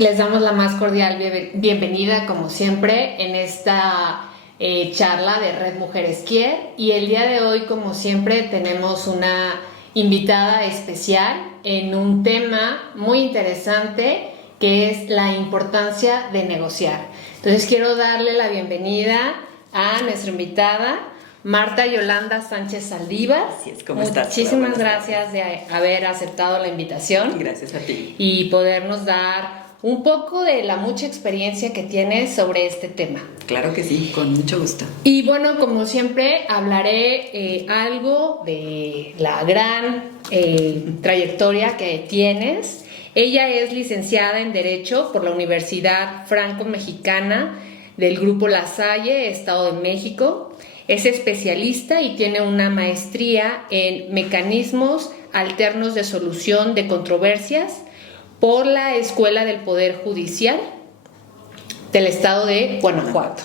Les damos la más cordial bienvenida, como siempre, en esta charla de Red Mujeres Kier. Y el día de hoy, como siempre, tenemos una invitada especial en un tema muy interesante, que es la importancia de negociar. Entonces, quiero darle la bienvenida a nuestra invitada, Marta Yolanda Sánchez Saldívar. Así es, ¿cómo estás? Muchísimas gracias de haber aceptado la invitación. Gracias a ti. Y podernos dar un poco de la mucha experiencia que tienes sobre este tema. Claro que sí, con mucho gusto. Y bueno, como siempre, hablaré algo de la gran trayectoria que tienes. Ella es licenciada en Derecho por la Universidad Franco-Mexicana del Grupo La Salle, Estado de México. Es especialista y tiene una maestría en Mecanismos Alternos de Solución de Controversias por la Escuela del Poder Judicial del Estado de Guanajuato.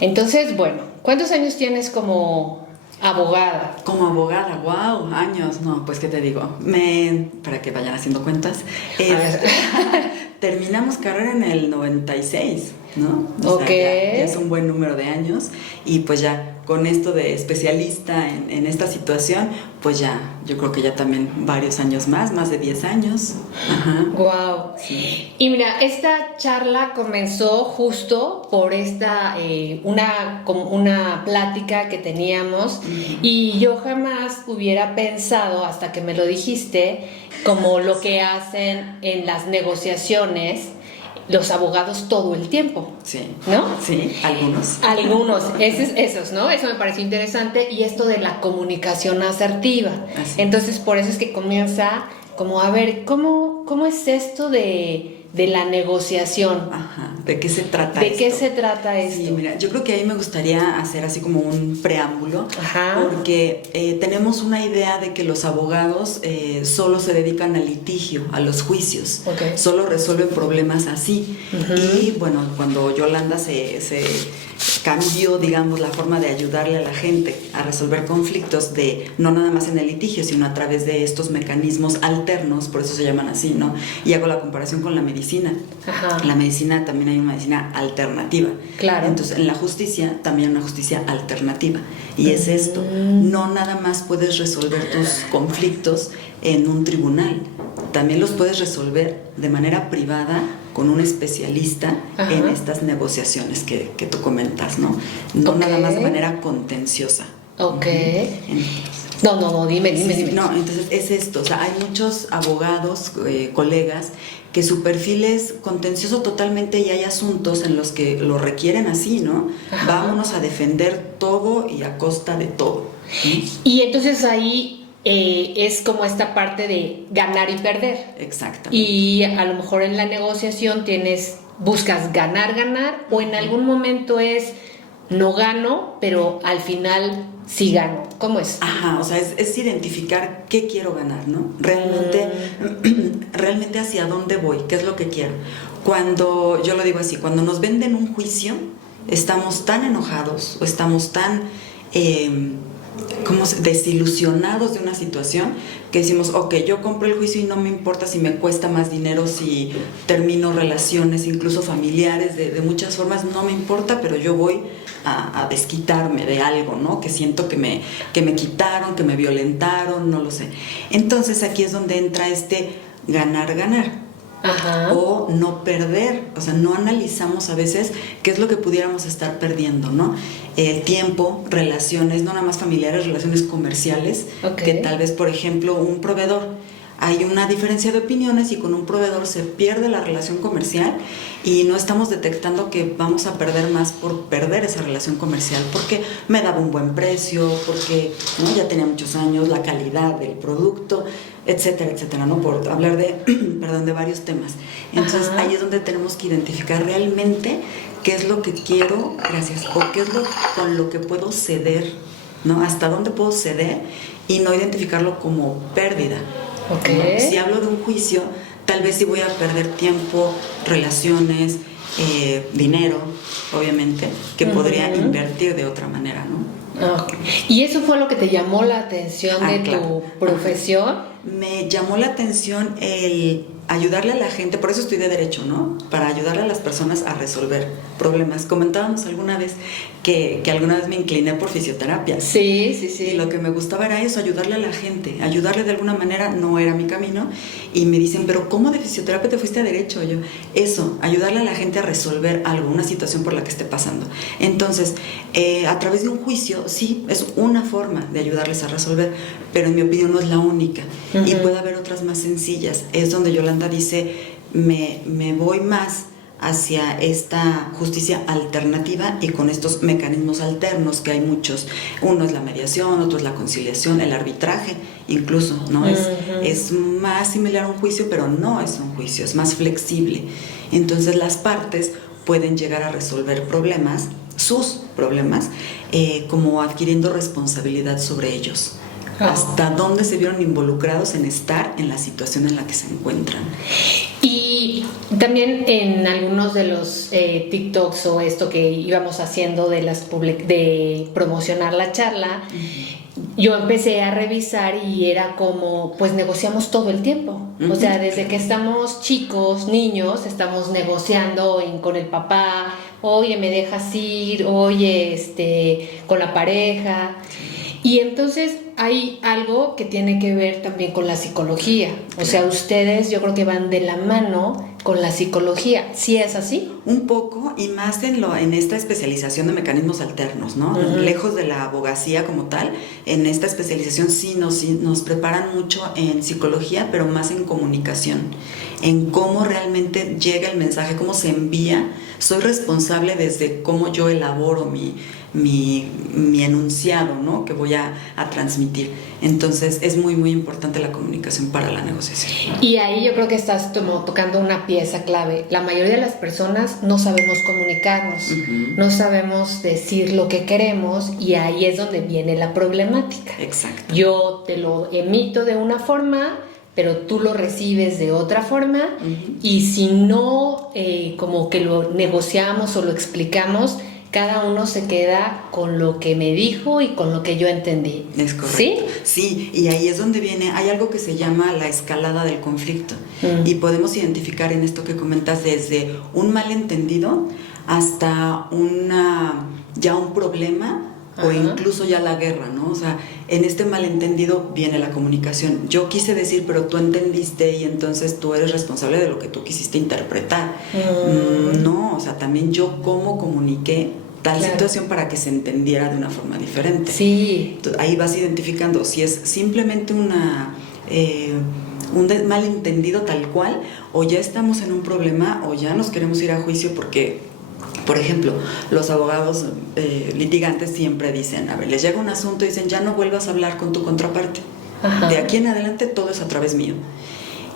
Entonces, bueno, ¿cuántos años tienes como abogada? Como abogada, wow, años, no, pues qué te digo, para que vayan haciendo cuentas, terminamos carrera en el 96, ¿no? O sea, ya es un buen número de años y pues ya con esto de especialista en esta situación, pues ya, yo creo que ya también varios años más de 10 años. Ajá. Wow. Sí. Y mira, esta charla comenzó justo por una plática que teníamos, y yo jamás hubiera pensado, hasta que me lo dijiste, como lo que hacen en las negociaciones los abogados todo el tiempo. Sí. ¿No? Sí, algunos. Esos, ¿no? Eso me pareció interesante, y esto de la comunicación asertiva. Así. Entonces, por eso es que comienza como a ver, ¿cómo es esto de la negociación? Ajá. ¿De qué se trata esto? ¿De qué se trata esto? Sí, mira, yo creo que ahí me gustaría hacer así como un preámbulo. Ajá. Porque tenemos una idea de que los abogados solo se dedican al litigio, a los juicios. Okay. Solo resuelven problemas así. Uh-huh. Y bueno, cuando Yolanda se cambió, digamos, la forma de ayudarle a la gente a resolver conflictos, no nada más en el litigio, sino a través de estos mecanismos alternos, por eso se llaman así, ¿no? Y hago la comparación con la medicina. Ajá. La medicina, también hay una medicina alternativa. Claro. Entonces, en la justicia también hay una justicia alternativa. Y es esto, no nada más puedes resolver tus conflictos en un tribunal, también los puedes resolver de manera privada con un especialista. Ajá. En estas negociaciones que tú comentas, ¿no? No okay. Nada más de manera contenciosa. Ok. No, dime. No, entonces es esto, o sea, hay muchos abogados, colegas, que su perfil es contencioso totalmente, y hay asuntos en los que lo requieren así, ¿no? Ajá. Vámonos a defender todo y a costa de todo. ¿Sí? Y entonces ahí es como esta parte de ganar y perder. Exactamente. Y a lo mejor en la negociación buscas ganar, o en algún momento es no gano, pero al final sí gano. ¿Cómo es? Ajá, o sea, es identificar qué quiero ganar, ¿no? Realmente hacia dónde voy, qué es lo que quiero. Cuando, yo lo digo así, cuando nos venden un juicio, estamos tan enojados o estamos tan desilusionados de una situación, que decimos, ok, yo compro el juicio y no me importa si me cuesta más dinero, si termino relaciones incluso familiares de muchas formas, no me importa, pero yo voy a desquitarme de algo, ¿no? Que siento que me quitaron, que me violentaron, no lo sé. Entonces aquí es donde entra este ganar. Ajá. O no perder, o sea, no analizamos a veces qué es lo que pudiéramos estar perdiendo, ¿no? El tiempo, relaciones, no nada más familiares, relaciones comerciales, okay. Que tal vez, por ejemplo, un proveedor, hay una diferencia de opiniones y con un proveedor se pierde la relación comercial y no estamos detectando que vamos a perder más por perder esa relación comercial, porque me daba un buen precio, porque ¿no? Ya tenía muchos años, la calidad del producto, etcétera, ¿no? Por hablar de varios temas. Entonces, ajá. Ahí es donde tenemos que identificar realmente qué es lo que quiero, o qué es con lo que puedo ceder, ¿no? Hasta dónde puedo ceder y no identificarlo como pérdida. Okay. ¿No? Si hablo de un juicio, tal vez sí voy a perder tiempo, relaciones, dinero, obviamente, que podría invertir de otra manera, ¿no? Okay. ¿Y eso fue lo que te llamó la atención de claro. tu profesión? Me llamó la atención el ayudarle a la gente, por eso estudié Derecho, ¿no? Para ayudarle a las personas a resolver problemas. Comentábamos alguna vez que alguna vez me incliné por fisioterapia. Sí. Y lo que me gustaba era eso, ayudarle a la gente, ayudarle de alguna manera, no era mi camino. Y me dicen, pero ¿cómo de fisioterapia te fuiste a Derecho? Yo, eso, ayudarle a la gente a resolver algo, una situación por la que esté pasando. Entonces, a través de un juicio, sí, es una forma de ayudarles a resolver, pero en mi opinión no es la única. Y puede haber otras más sencillas. Es donde Yolanda dice, me voy más hacia esta justicia alternativa y con estos mecanismos alternos que hay muchos. Uno es la mediación, otro es la conciliación, el arbitraje incluso, ¿no? Es más similar a un juicio, pero no es un juicio, es más flexible. Entonces las partes pueden llegar a resolver problemas, sus problemas, como adquiriendo responsabilidad sobre ellos. Hasta dónde se vieron involucrados en estar en la situación en la que se encuentran. Y también en algunos de los TikToks o esto que íbamos haciendo de promocionar la charla, yo empecé a revisar y era como, pues negociamos todo el tiempo. O sea, desde que estamos chicos, niños, estamos negociando con el papá, oye, me dejas ir, oye, con la pareja. Y entonces hay algo que tiene que ver también con la psicología. O sea, ustedes yo creo que van de la mano con la psicología. ¿Sí es así? Un poco, y más en esta especialización de mecanismos alternos, ¿no? Lejos de la abogacía como tal, en esta especialización sí nos preparan mucho en psicología, pero más en comunicación, en cómo realmente llega el mensaje, cómo se envía. Soy responsable desde cómo yo elaboro mi enunciado, ¿no? Que voy a transmitir. Entonces es muy muy importante la comunicación para la negociación. Y ahí yo creo que estás como tocando una pieza clave. La mayoría de las personas no sabemos comunicarnos, no sabemos decir lo que queremos, y ahí es donde viene la problemática. Exacto. Yo te lo emito de una forma, pero tú lo recibes de otra forma, y si no como que lo negociamos o lo explicamos, cada uno se queda con lo que me dijo y con lo que yo entendí. Es correcto. ¿Sí? Sí, y ahí es donde hay algo que se llama la escalada del conflicto. Y podemos identificar en esto que comentas desde un malentendido hasta un problema, o incluso ya la guerra, ¿no? O sea, en este malentendido viene la comunicación. Yo quise decir, pero tú entendiste, y entonces tú eres responsable de lo que tú quisiste interpretar. No, o sea, también yo cómo comuniqué tal situación para que se entendiera de una forma diferente. Sí. Entonces, ahí vas identificando si es simplemente un malentendido tal cual, o ya estamos en un problema, o ya nos queremos ir a juicio porque... Por ejemplo, los abogados litigantes siempre dicen, a ver, les llega un asunto y dicen, ya no vuelvas a hablar con tu contraparte. De aquí en adelante todo es a través mío.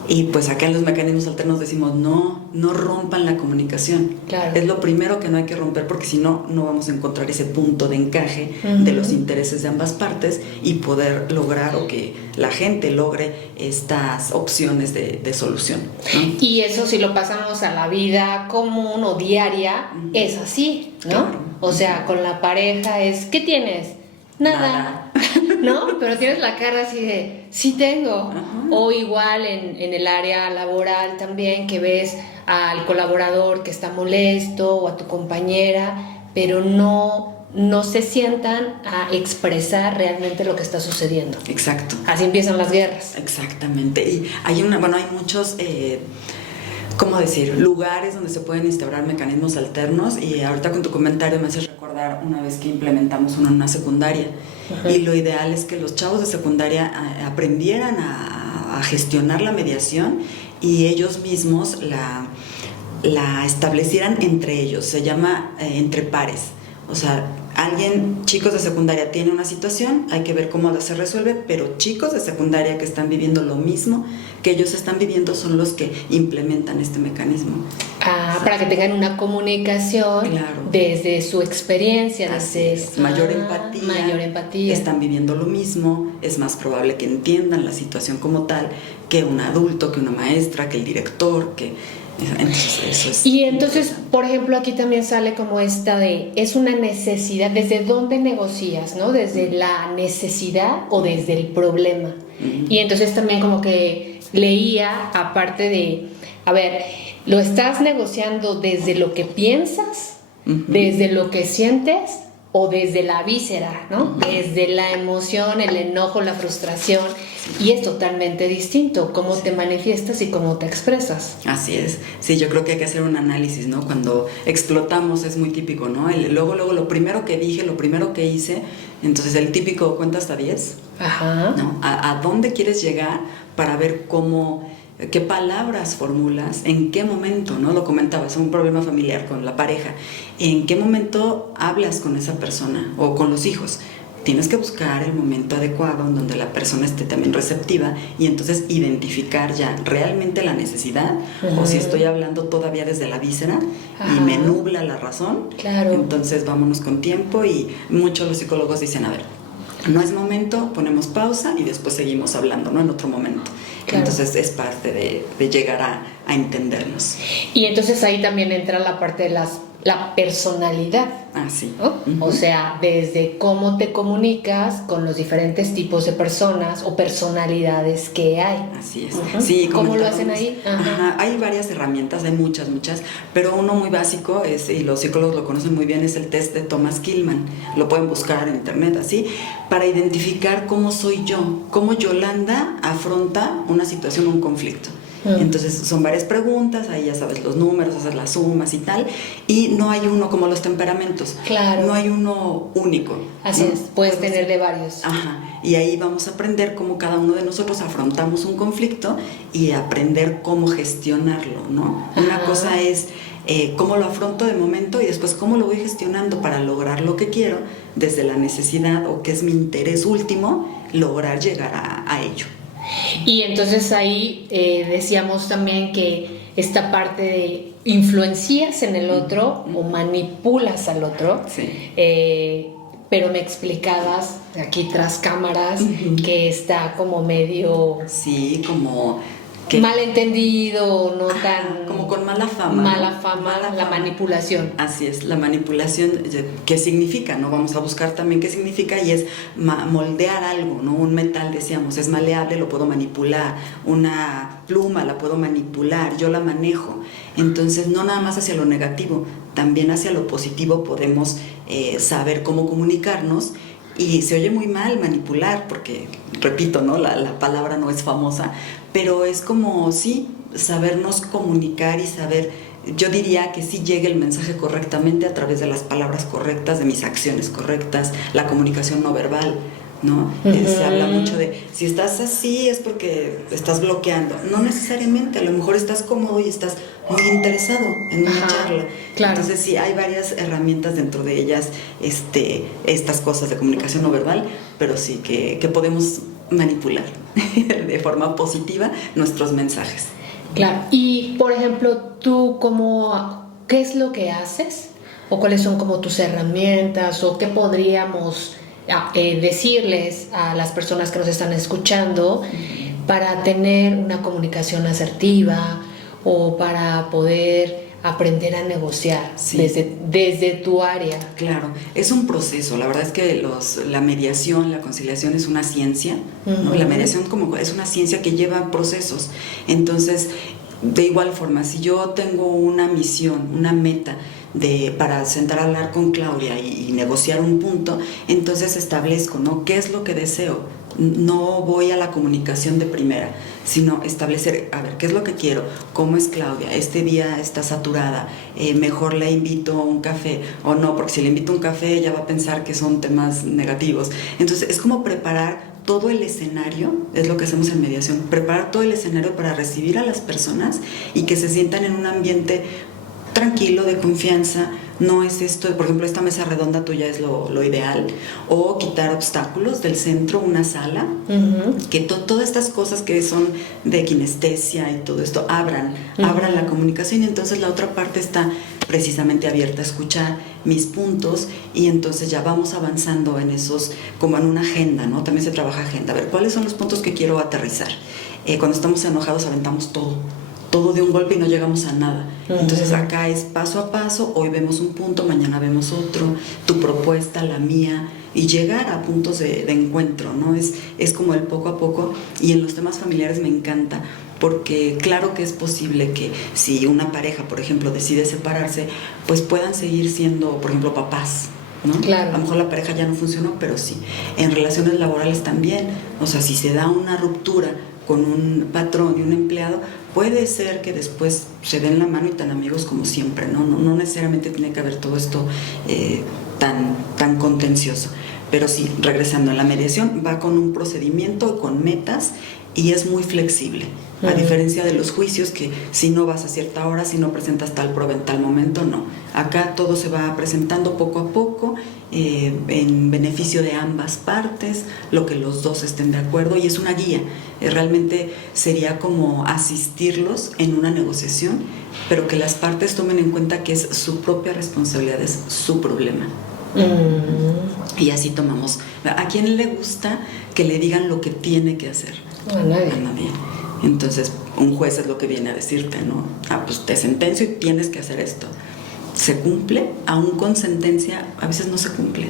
Y pues acá en los mecanismos alternos decimos, no rompan la comunicación. Claro. Es lo primero que no hay que romper, porque si no, no vamos a encontrar ese punto de encaje de los intereses de ambas partes y poder lograr, o que la gente logre estas opciones de solución, ¿no? Y eso, si lo pasamos a la vida común o diaria, es así, ¿no? Claro. O sea, con la pareja es, ¿qué tienes? Nada. ¿No? Pero tienes la cara así de, sí tengo. O igual en el área laboral también, que ves al colaborador que está molesto, o a tu compañera, pero no se sientan a expresar realmente lo que está sucediendo. Exacto. Así empiezan las guerras. Exactamente. Y hay muchos... ¿cómo decir? Lugares donde se pueden instaurar mecanismos alternos, y ahorita con tu comentario me haces recordar una vez que implementamos uno en una secundaria. Y lo ideal es que los chavos de secundaria aprendieran a gestionar la mediación, y ellos mismos la establecieran entre ellos. Se llama entre pares. O sea, chicos de secundaria tiene una situación, hay que ver cómo se resuelve, pero chicos de secundaria que están viviendo lo mismo que ellos están viviendo son los que implementan este mecanismo. Para que tengan una comunicación desde su experiencia, mayor empatía. Están viviendo lo mismo, es más probable que entiendan la situación como tal que un adulto, que una maestra, que el director, entonces eso es. Y entonces, por ejemplo, aquí también sale como es una necesidad. ¿Desde dónde negocias, no? ¿Desde la necesidad o desde el problema? Y entonces también como que leía, aparte de, a ver, lo estás negociando desde lo que piensas, desde lo que sientes o desde la víscera, ¿no? Desde la emoción, el enojo, la frustración, y es totalmente distinto cómo te manifiestas y cómo te expresas. Así es. Sí, yo creo que hay que hacer un análisis, ¿no? Cuando explotamos es muy típico, ¿no? Luego, lo primero que dije, lo primero que hice, entonces el típico cuenta hasta 10. Ajá. ¿No? ¿A dónde quieres llegar para ver qué palabras formulas, en qué momento, ¿no? Lo comentaba, es un problema familiar con la pareja. ¿En qué momento hablas con esa persona o con los hijos? Tienes que buscar el momento adecuado en donde la persona esté también receptiva y entonces identificar ya realmente la necesidad, o si estoy hablando todavía desde la víscera y me nubla la razón, entonces vámonos con tiempo. Y muchos los psicólogos dicen, a ver, no es momento, ponemos pausa y después seguimos hablando, ¿no? En otro momento. Entonces es parte de llegar a entendernos. Y entonces ahí también entra la parte de la personalidad. Ah, sí. ¿No? O sea, desde cómo te comunicas con los diferentes tipos de personas o personalidades que hay. Así es. Sí, ¿cómo lo hacen ahí? Hay varias herramientas, hay muchas, pero uno muy básico es, y los psicólogos lo conocen muy bien, es el test de Thomas Kilmann. Lo pueden buscar en internet así, para identificar cómo soy yo, cómo Yolanda afronta una situación o un conflicto. Entonces son varias preguntas, ahí ya sabes los números, hacer las sumas y tal, y no hay uno como los temperamentos, no hay uno único. Así es, puedes tener de varios. Y ahí vamos a aprender cómo cada uno de nosotros afrontamos un conflicto y aprender cómo gestionarlo, ¿no? Una cosa es cómo lo afronto de momento y después cómo lo voy gestionando para lograr lo que quiero desde la necesidad o que es mi interés último, lograr llegar a ello. Y entonces ahí decíamos también que esta parte de influencias en el otro o manipulas al otro, pero me explicabas aquí tras cámaras que está como medio... Sí, como... malentendido, no tan... como con mala fama. Mala fama, la manipulación. Así es, la manipulación, ¿qué significa? ¿No? Vamos a buscar también qué significa, y es moldear algo, ¿no? Un metal, decíamos, es maleable, lo puedo manipular. Una pluma la puedo manipular, yo la manejo. Entonces, no nada más hacia lo negativo, también hacia lo positivo podemos saber cómo comunicarnos. Y se oye muy mal manipular, porque, repito, ¿no? La palabra no es famosa, pero es como, sí, sabernos comunicar y saber, yo diría que sí llegue el mensaje correctamente a través de las palabras correctas, de mis acciones correctas, la comunicación no verbal, ¿no? Se habla mucho de, si estás así es porque estás bloqueando. No necesariamente, a lo mejor estás cómodo y estás muy interesado en una charla. Entonces sí, hay varias herramientas, dentro de ellas estas cosas de comunicación no verbal, pero sí que podemos manipular de forma positiva nuestros mensajes. Claro. Y, por ejemplo, tú, ¿qué es lo que haces? ¿O cuáles son como tus herramientas? ¿O qué podríamos decirles a las personas que nos están escuchando para tener una comunicación asertiva o para poder aprender a negociar desde tu área? Claro, es un proceso. La verdad es que la mediación, la conciliación es una ciencia, ¿no? La mediación es una ciencia que lleva procesos. Entonces, de igual forma, si yo tengo una misión, una meta para sentar a hablar con Claudia y negociar un punto, entonces establezco, ¿no? ¿Qué es lo que deseo? No voy a la comunicación de primera, sino establecer, a ver, ¿qué es lo que quiero? ¿Cómo es Claudia? Este día está saturada, mejor le invito a un café, o no, porque si le invito a un café ella va a pensar que son temas negativos. Entonces es como preparar todo el escenario, es lo que hacemos en mediación, preparar todo el escenario para recibir a las personas y que se sientan en un ambiente tranquilo, de confianza. No es esto, por ejemplo, esta mesa redonda tuya es lo ideal, o quitar obstáculos del centro, una sala, que todas estas cosas que son de kinestesia y todo esto abran la comunicación, y entonces la otra parte está precisamente abierta a escuchar mis puntos, y entonces ya vamos avanzando en esos, como en una agenda, ¿no? También se trabaja agenda, a ver, ¿cuáles son los puntos que quiero aterrizar? Cuando estamos enojados aventamos todo de un golpe y no llegamos a nada. Entonces acá es paso a paso, hoy vemos un punto, mañana vemos otro, tu propuesta, la mía, y llegar a puntos de encuentro, ¿no? Es como el poco a poco, y en los temas familiares me encanta, porque claro que es posible que si una pareja, por ejemplo, decide separarse, pues puedan seguir siendo, por ejemplo, papás, ¿no? Claro. A lo mejor la pareja ya no funcionó, pero sí. En relaciones laborales también, o sea, si se da una ruptura con un patrón y un empleado, puede ser que después se den la mano y tan amigos como siempre, ¿no? No necesariamente tiene que haber todo esto tan contencioso. Pero sí, regresando a la mediación, va con un procedimiento, con metas, y es muy flexible. A diferencia de los juicios, que si no vas a cierta hora, si no presentas tal prueba en tal momento, no. Acá todo se va presentando poco a poco, en beneficio de ambas partes, lo que los dos estén de acuerdo, y es una guía. Realmente sería como asistirlos en una negociación, pero que las partes tomen en cuenta que es su propia responsabilidad, es su problema. Y así tomamos. ¿A quién le gusta que le digan lo que tiene que hacer? A nadie. A nadie. Entonces, un juez es lo que viene a decirte, ¿no? Pues te sentencio y tienes que hacer esto. ¿Se cumple? Aún con sentencia, a veces no se cumple.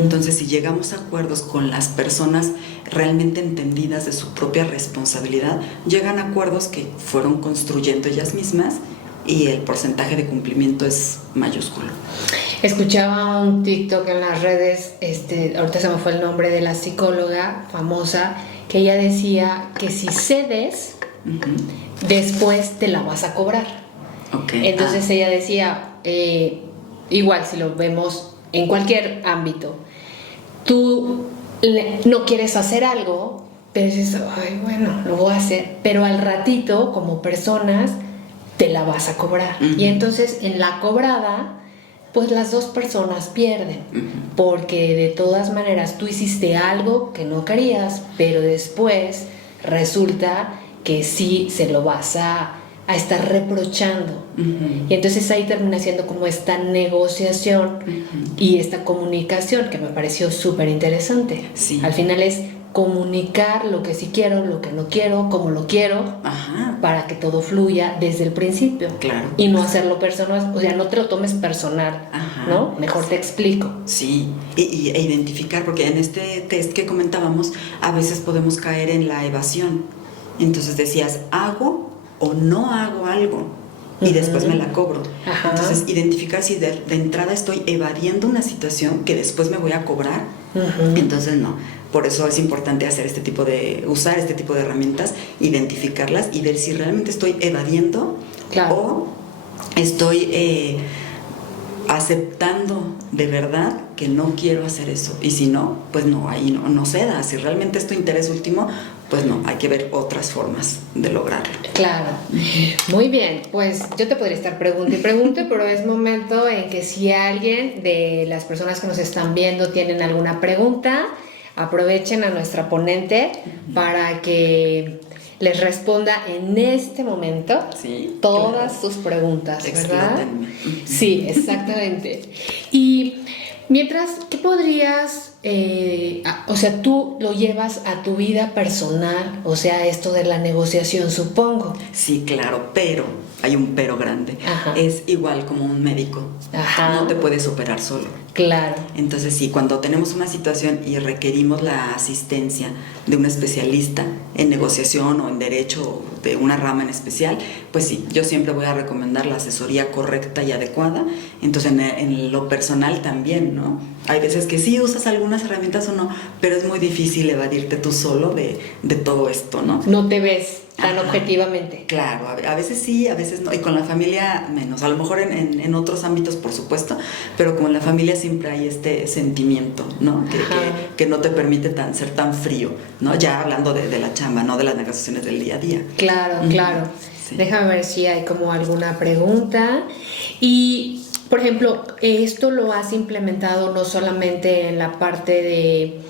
Entonces, si llegamos a acuerdos con las personas realmente entendidas de su propia responsabilidad, llegan a acuerdos que fueron construyendo ellas mismas, y el porcentaje de cumplimiento es mayúsculo. Escuchaba un TikTok en las redes, ahorita se me fue el nombre de la psicóloga famosa, que ella decía que si cedes, después te la vas a cobrar. Okay. Entonces ella decía, igual si lo vemos en cualquier ámbito, tú no quieres hacer algo, pero dices, ay, bueno, lo voy a hacer, pero al ratito, como personas, te la vas a cobrar. Y entonces en la cobrada, pues las dos personas pierden, porque de todas maneras tú hiciste algo que no querías, pero después resulta que sí se lo vas a estar reprochando. Y entonces ahí termina siendo como esta negociación y esta comunicación que me pareció súper interesante. Sí. Al final es comunicar lo que sí quiero, lo que no quiero, cómo lo quiero, para que todo fluya desde el principio. Claro. Y no hacerlo personal, o sea, no te lo tomes personal, ¿no? Mejor te explico. Sí, e identificar, porque en este test que comentábamos, a veces podemos caer en la evasión. Entonces decías, ¿hago o no hago algo? Y después me la cobro. Entonces, identificar si de entrada estoy evadiendo una situación que después me voy a cobrar. Entonces, no. Por eso es importante usar este tipo de herramientas, identificarlas y ver si realmente estoy evadiendo o estoy aceptando de verdad que no quiero hacer eso. Y si no, pues no, ahí no ceda. Si realmente es tu interés último, pues no, hay que ver otras formas de lograrlo. Claro. Muy bien, pues yo te podría estar pregunte, pero es momento en que si alguien de las personas que nos están viendo tienen alguna pregunta, aprovechen a nuestra ponente para que les responda en este momento todas sus preguntas, ¿verdad? Sí, exactamente. Y mientras, ¿qué podrías, o sea, tú lo llevas a tu vida personal, o sea, esto de la negociación, supongo? Sí, claro, pero hay un pero grande. Es igual como un médico. No te puedes operar solo. Claro. Entonces sí, cuando tenemos una situación y requerimos la asistencia de un especialista en negociación o en derecho de una rama en especial, pues sí, yo siempre voy a recomendar la asesoría correcta y adecuada. Entonces en lo personal también, ¿no? Hay veces que sí usas algunas herramientas o no, pero es muy difícil evadirte tú solo de todo esto, ¿no? No te ves tan objetivamente. Claro, a veces sí, a veces no, y con la familia menos, a lo mejor en otros ámbitos por supuesto, pero con la familia siempre hay este sentimiento, ¿no? Que no te permite ser tan frío, ¿no? Ya hablando de la chamba, no de las negociaciones del día a día. Claro, claro. Sí. Déjame ver si hay como alguna pregunta. Y, por ejemplo, esto lo has implementado no solamente en la parte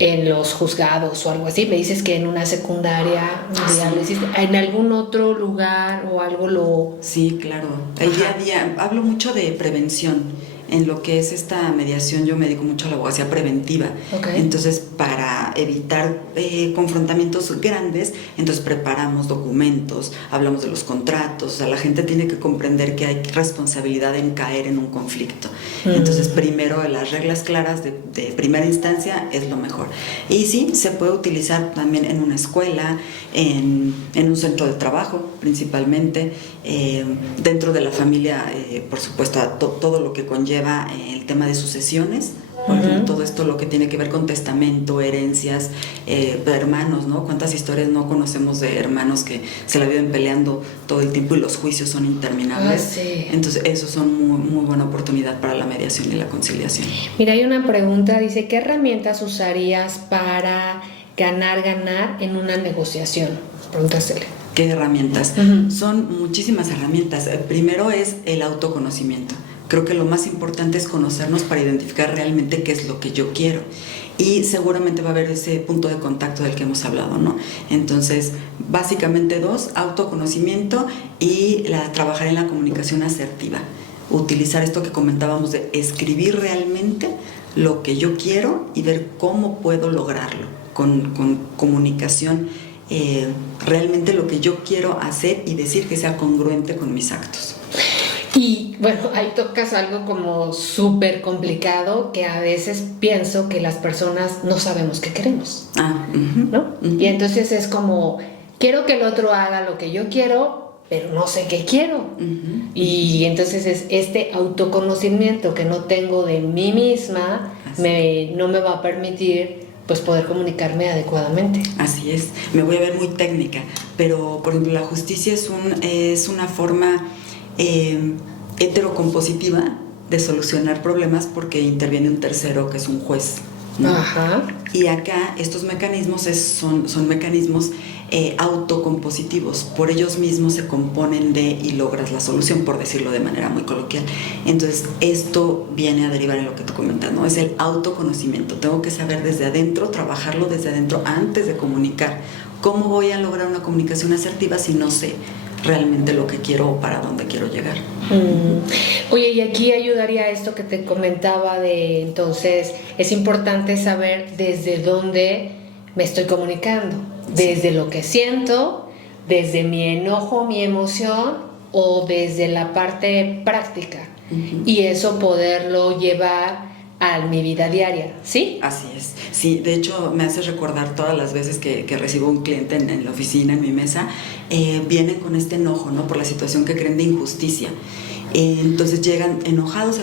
en los juzgados o algo así, me dices que en una secundaria ya lo hiciste, ¿en algún otro lugar o algo lo...? Sí, claro, el día a día, hablo mucho de prevención, en lo que es esta mediación yo me dedico mucho a la abogacía preventiva. Entonces, para evitar confrontamientos grandes, entonces preparamos documentos, hablamos de los contratos, o sea, la gente tiene que comprender que hay responsabilidad en caer en un conflicto. Entonces, primero, las reglas claras de primera instancia es lo mejor. Y sí, se puede utilizar también en una escuela, en un centro de trabajo, principalmente, dentro de la familia, por supuesto, todo lo que conlleva el tema de sucesiones, por ejemplo, todo esto lo que tiene que ver con testamento, herencias, hermanos, ¿no? ¿Cuántas historias no conocemos de hermanos que se la viven peleando todo el tiempo y los juicios son interminables? Sí. Entonces, eso son muy buena oportunidad para la mediación y la conciliación. Mira, hay una pregunta, dice, ¿qué herramientas usarías para ganar en una negociación? Pregúntasele. ¿Qué herramientas? Son muchísimas herramientas. Primero es el autoconocimiento. Creo que lo más importante es conocernos para identificar realmente qué es lo que yo quiero. Y seguramente va a haber ese punto de contacto del que hemos hablado, ¿no? Entonces, básicamente dos, autoconocimiento y trabajar en la comunicación asertiva. Utilizar esto que comentábamos de escribir realmente lo que yo quiero y ver cómo puedo lograrlo con comunicación. Realmente lo que yo quiero hacer y decir que sea congruente con mis actos. Y bueno, ahí tocas algo como súper complicado que a veces pienso que las personas no sabemos qué queremos, ¿no? Y entonces es como, quiero que el otro haga lo que yo quiero, pero no sé qué quiero. Y entonces es este autoconocimiento que no tengo de mí misma, no me va a permitir pues poder comunicarme adecuadamente. Así es, me voy a ver muy técnica, pero por ejemplo la justicia es una forma heterocompositiva de solucionar problemas porque interviene un tercero que es un juez, ¿no? Y acá estos mecanismos son mecanismos autocompositivos, por ellos mismos se componen y logras la solución, por decirlo de manera muy coloquial. Entonces esto viene a derivar en lo que tú comentas, ¿no? Es el autoconocimiento, tengo que saber desde adentro, trabajarlo desde adentro antes de comunicar. ¿Cómo voy a lograr una comunicación asertiva si no sé realmente lo que quiero o para dónde quiero llegar? Oye, y aquí ayudaría esto que te comentaba de, entonces, es importante saber desde dónde me estoy comunicando, desde lo que siento, desde mi enojo, mi emoción o desde la parte práctica, y eso poderlo llevar a mi vida diaria, ¿sí? Así es. Sí, de hecho me hace recordar todas las veces que recibo un cliente en la oficina, en mi mesa, vienen con este enojo, ¿no? Por la situación que creen de injusticia. Entonces llegan enojados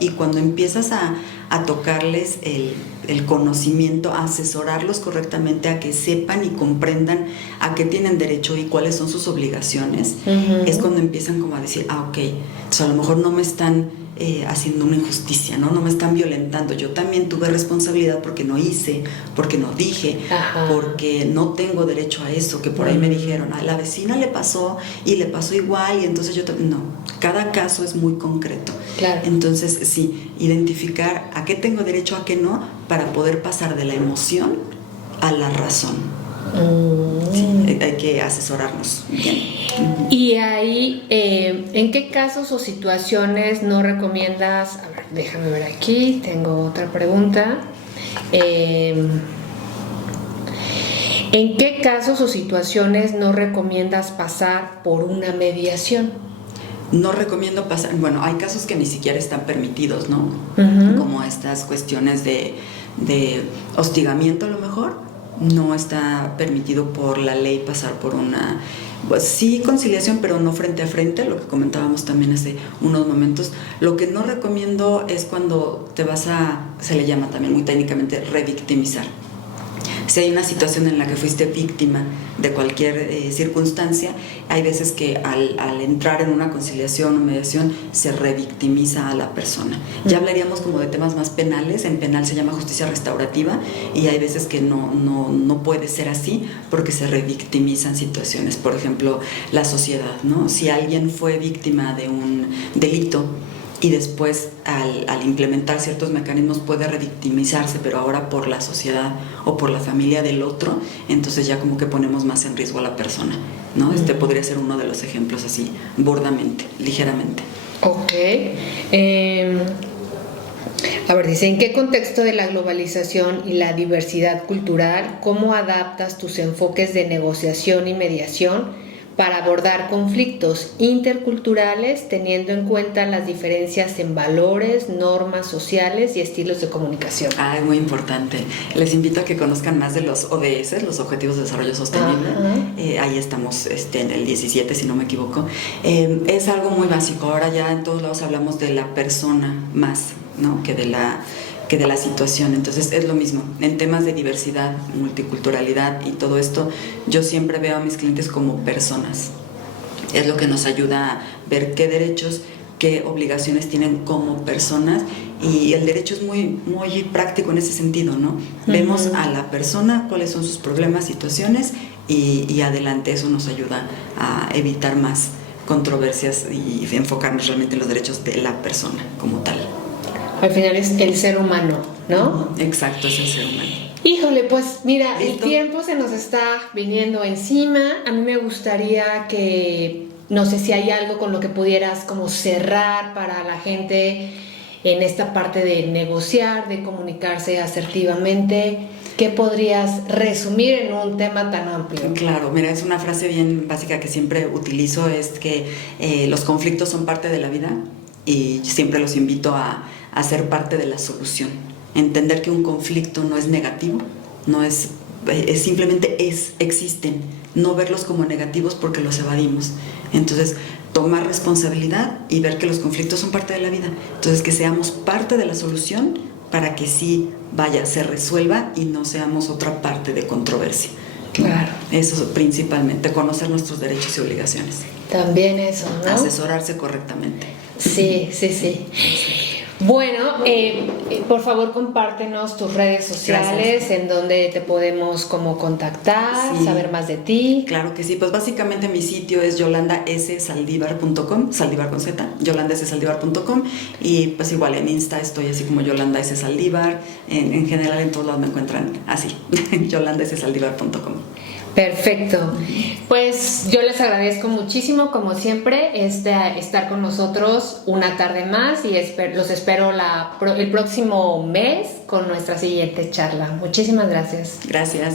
y cuando empiezas a tocarles el conocimiento, a asesorarlos correctamente, a que sepan y comprendan a qué tienen derecho y cuáles son sus obligaciones, es cuando empiezan como a decir, ok, entonces a lo mejor no me están haciendo una injusticia, ¿no? No me están violentando. Yo también tuve responsabilidad porque no hice, porque no dije, porque no tengo derecho a eso, que por ahí me dijeron, a la vecina le pasó y le pasó igual y entonces yo también. No, cada caso es muy concreto. Claro. Entonces, sí, identificar a qué tengo derecho, a qué no, para poder pasar de la emoción a la razón. Sí, hay que asesorarnos bien. Y ahí, ¿en qué casos o situaciones no recomiendas? A ver, déjame ver aquí, tengo otra pregunta. ¿En qué casos o situaciones no recomiendas pasar por una mediación? No recomiendo pasar, bueno, hay casos que ni siquiera están permitidos, ¿no? Como estas cuestiones de hostigamiento a lo mejor. No está permitido por la ley pasar por una, pues sí, conciliación, pero no frente a frente, lo que comentábamos también hace unos momentos. Lo que no recomiendo es cuando te vas se le llama también muy técnicamente, revictimizar. Si hay una situación en la que fuiste víctima de cualquier circunstancia, hay veces que al entrar en una conciliación o mediación se revictimiza a la persona. Ya hablaríamos como de temas más penales, en penal se llama justicia restaurativa y hay veces que no puede ser así porque se revictimizan situaciones. Por ejemplo, la sociedad, ¿no? Si alguien fue víctima de un delito y después al implementar ciertos mecanismos puede revictimizarse, pero ahora por la sociedad o por la familia del otro, entonces ya como que ponemos más en riesgo a la persona, ¿no? Este podría ser uno de los ejemplos así, burdamente, ligeramente. Ok. A ver, dice, ¿en qué contexto de la globalización y la diversidad cultural, cómo adaptas tus enfoques de negociación y mediación para abordar conflictos interculturales teniendo en cuenta las diferencias en valores, normas sociales y estilos de comunicación? Es muy importante. Les invito a que conozcan más de los ODS, los Objetivos de Desarrollo Sostenible. Ahí estamos en el 17, si no me equivoco. Es algo muy básico. Ahora ya en todos lados hablamos de la persona más, ¿no?, que de la situación. Entonces es lo mismo en temas de diversidad, multiculturalidad y todo esto. Yo siempre veo a mis clientes como personas. Es lo que nos ayuda a ver qué derechos, qué obligaciones tienen como personas, y el derecho es muy, muy práctico en ese sentido, ¿no? Vemos a la persona, cuáles son sus problemas, situaciones, y adelante. Eso nos ayuda a evitar más controversias y enfocarnos realmente en los derechos de la persona como tal. Al final es el ser humano, ¿no? Exacto, es el ser humano. Híjole, pues mira, ¿Listo? El tiempo se nos está viniendo encima. A mí me gustaría que, no sé si hay algo con lo que pudieras como cerrar para la gente en esta parte de negociar, de comunicarse asertivamente. ¿Qué podrías resumir en un tema tan amplio? Claro, mira, es una frase bien básica que siempre utilizo, es que los conflictos son parte de la vida, y siempre los invito a ser parte de la solución. Entender que un conflicto no es negativo, no es simplemente existen. No verlos como negativos porque los evadimos. Entonces, tomar responsabilidad y ver que los conflictos son parte de la vida. Entonces, que seamos parte de la solución para que sí, se resuelva y no seamos otra parte de controversia. Claro. Eso principalmente, conocer nuestros derechos y obligaciones. También eso, ¿no? Asesorarse correctamente. Sí. Bueno, por favor compártenos tus redes sociales. Gracias. En donde te podemos como contactar, saber más de ti. Claro que sí, pues básicamente mi sitio es yolandassaldivar.com, Saldívar con Z, yolandassaldivar.com, y pues igual en Insta estoy así como Yolanda S. Saldívar, en general en todos lados me encuentran así, yolandassaldivar.com. Perfecto. Pues yo les agradezco muchísimo, como siempre, estar con nosotros una tarde más, y los espero el próximo mes con nuestra siguiente charla. Muchísimas gracias. Gracias.